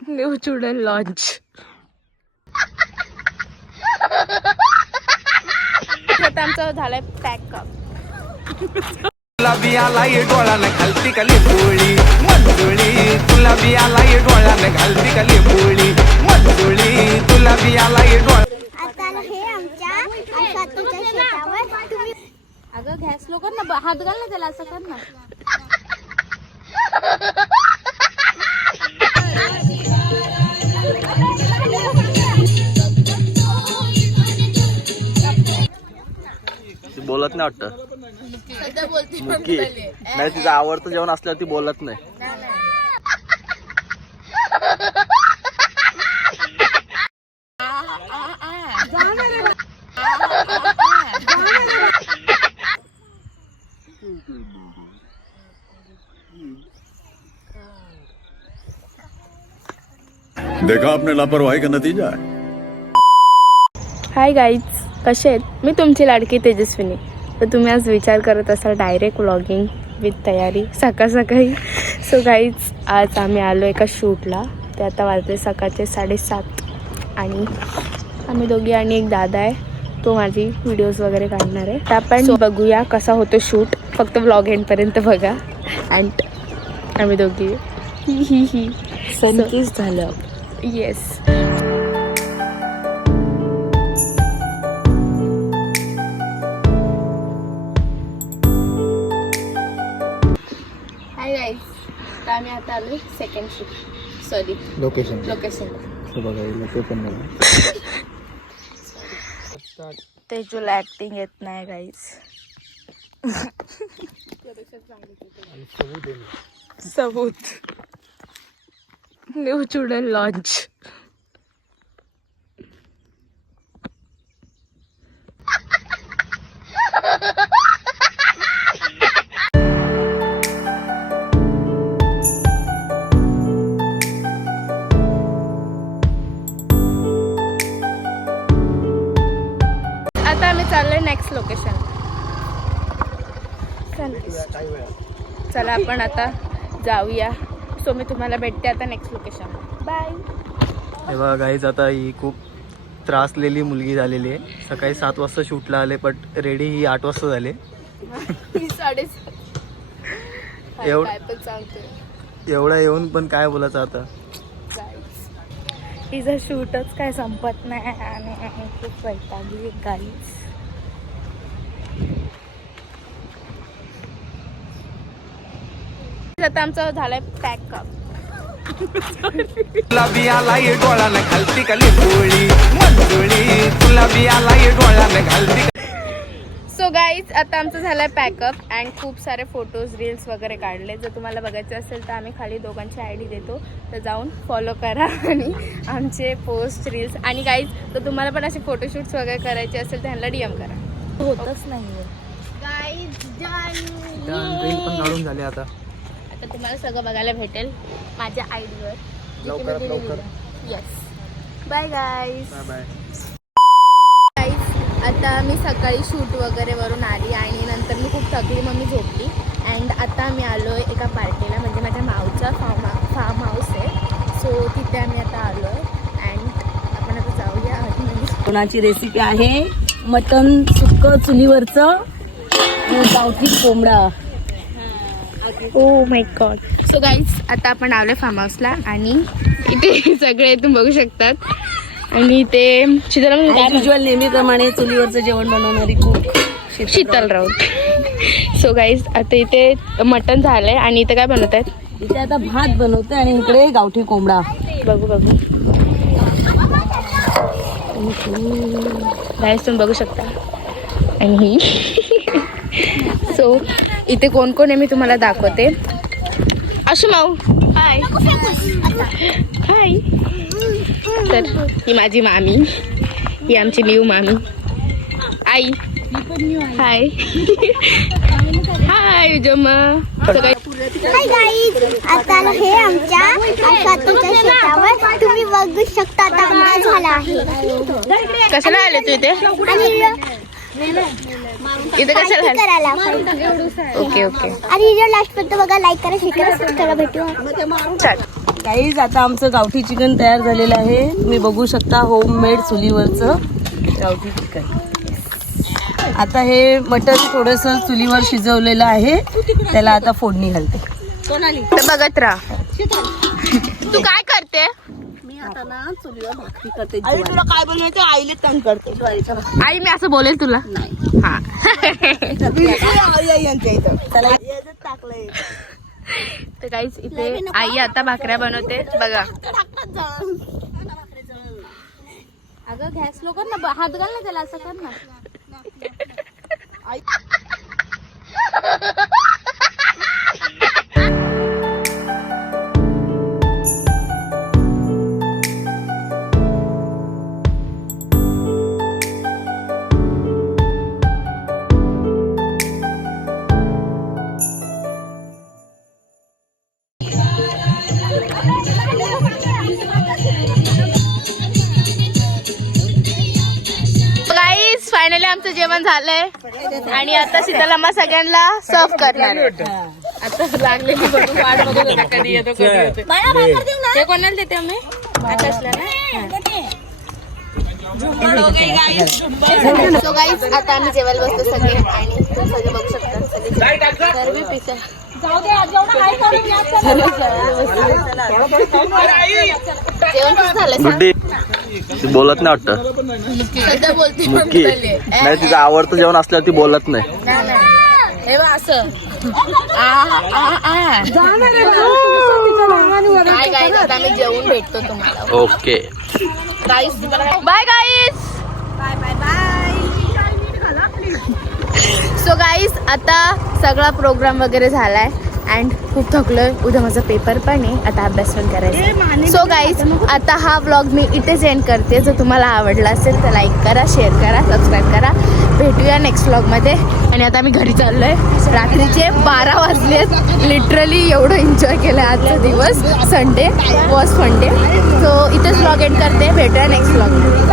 New चुडल launch. आता आमचं झालंय पॅकअप. तुला बियाला ये डोळ्यानं घालती का लिंबोळी मंजुळी, तुला बियाला ये डोळ्यानं घालती का लिंबोळी मंजुळी, तुला बियाला ये डोळ्या. आता हे आमच्या स्वतःच्या शेतावर तुम्ही अगं गॅस लो कर ना, हात घाल ना त्याला, असं कर ना. बोलत नाही वाटत मुक्की नाही, तिचं आवडतं जेवण असल्यावर ती बोलत नाही. देखा आपने लापरवाही का नतीजा है. हाय गाईज, कसे आहेत? मी तुमची लाडकी तेजस्विनी. तर तुम्ही आज विचार करत असाल डायरेक्ट व्लॉगिंग विथ तयारी सकाळ सकाळी. सो गाईज, आज आम्ही आलो एका शूटला. ते आता वाजले सकाळचे 7:30 आणि आम्ही दोघी आणि एक दादा आहे, तो माझी व्हिडिओज वगैरे काढणार आहे. तर आपण बघूया कसा होतो शूट. फक्त व्लॉग एंडपर्यंत बघा. अँड आम्ही दोघी ही सनकिस झालं. येस. हाय गाईज, तर आम्ही आता आलो सेकंड शूट, सॉरी लोकेशन. तेजूला ऍक्टिंग येत नाही गाईज. सबूत न्यू चुडल लॉन्च. आता आम्ही चाललोय नेक्स्ट लोकेशन. चला आपण आता जाऊया. सो मी तुम्हाला भेटते आता नेक्स्ट लोकेशन. बाय. हे बघा गाईज, आता ही खूप त्रासलेली मुलगी झालेली आहे. सकाळी 7 वाजता शूटला आले, पण रेडी ही 8 वाजता झाले. 7:30 काय पण सांगते. एवढा येऊन पण काय बोलायचं आता. तिचं शूटच काय संपत नाही आणि खूप वैतागली गाईज. आता आमचं झालंय पॅकअप. तुला बियाला ये डोळ्यानं घालती का लिंबोळी मंजुळी, तुला बियाला ये डोळ्यानं घालती. सो गाईज, आता आमचं झालंय पॅकअप अँड खूप सारे फोटोज रील्स वगैरे काढले. जर तुम्हाला बघायचे असेल तर आम्ही खाली दोघांची ID देतो, तर जाऊन फॉलो करा आणि आमचे पोस्ट रील्स. आणि गाईज, तर तुम्हाला पण असे फोटोशूट्स वगैरे करायचे असेल तर ह्यांना DM करा. होतच नाही रील पण काढून झाले. आता आता तुम्हाला सगळं बघायला भेटेल माझ्या ID वर. लवकर. येस. Bye guys. बाय. आता मी सकाळी शूट वगैरे वरून आली आणि नंतर मी खूप थकली, मग मी झोपली. अँड आता मी आलो आहे एका पार्टीला, म्हणजे माझ्या मावचा फार्म हाऊस आहे. सो तिथे आम्ही आता आलो आहे अँड आपण आता जाऊया आतमध्ये. कोणाची रेसिपी आहे मटन सुक्क चुलीवरचं गावठी कोंबडा. Oh my God. So guys, आता आपण आलो फार्म हाऊसला आणि इथे सगळे तुम्ही बघू शकतात. आणि ते युज्युअल नेहमीप्रमाणे चुलीवरचं जेवण बनवणारी खूप शीतल राऊत. सो गाईज, आता इथे मटन झालंय आणि इथे काय बनवत आहेत? इथे आता भात बनवते आणि इकडे गावठी कोंबडा. बघू गाईज, तुम्ही बघू शकता. आणि ही सो इथे कोण कोण आहे मी तुम्हाला दाखवते. अशू माऊ, हाय हाय. तर ही माझी मामी, ही आमची न्यू मामी. आई हाय हाय जमा. हाय गाईज, आता हे आमच्या स्वतःच्या शेतावर तुम्ही बघू शकता. आता अंदाज झाला आहे. कशाला आले तू इथे? इथे कशाला करायला ओके ओके. आणि व्हिडिओ लास्ट पर्यंत बघा, लाईक करा, शेअर करा, सबस्क्राईब करा. भेटू. काहीच आता आमचं गावठी चिकन तयार झालेलं आहे. तुम्ही बघू शकता होममेड चुलीवरचं गावठी चिकन. आता हे मटण थोडंसं चुलीवर शिजवलेलं आहे, त्याला आता फोडणी घालते. तर बघत राहा. तू काय करते? मी आता ना चुलीवर भाकरी करते. आई तुला काय बनवायचं? आईले तंग करते ज्वारीच्या भाकरी. आई मी असं बोलेल तुला? नाही. हा. यांच्या इथं त्याला टाकलंय. तर काहीच इथे आई आता भाकऱ्या बनवते बघा. अगं गॅस लोक ना हात घाल ना त्याला, असं कर ना. फायनली आमचं जेवण झालंय आणि आता शीतलम्मा सगळ्यांना सर्व करणार. आता लागलेली बघून वाट बघत होता कधी येतो कधी येतो. ते कोणाला देते आम्ही? आकाशला ना. सो गाईज आता आम्ही जेवायला बसतो सगळे आणि तुम्ही सगळे बघू शकता सगळे सर्व पिसे जेवण कसं झालं? गुड्डी बोलत नाही वाटतं. सध्या बोलते मुक्की नाही, तिचं आवडतं जेवण असल्यावर ती बोलत नाही. हे बघ असं काय काय आता आम्ही जेवून भेटतो तुम्हाला. ओके गाईस बाय गाईस. सो गाईस आता सगळा प्रोग्राम वगैरे झालाय अँड खूप थकलोय. उद्या माझा पेपर पण आहे, आता अभ्यास पण करायचा. सो गाईज आता हा व्लॉग मी इथेच एंड करते. जर तुम्हाला आवडला असेल तर लाईक करा, शेअर करा, सबस्क्राईब करा. भेटूया नेक्स्ट व्लॉगमध्ये. आणि आता आम्ही घरी चाललोय. रात्रीचे 12 वाजलेत. लिटरली एवढं एन्जॉय केलं आजचा दिवस. Sunday was fun day. So इथेच व्लॉग एंड करते. भेटूया नेक्स्ट व्लॉगमध्ये.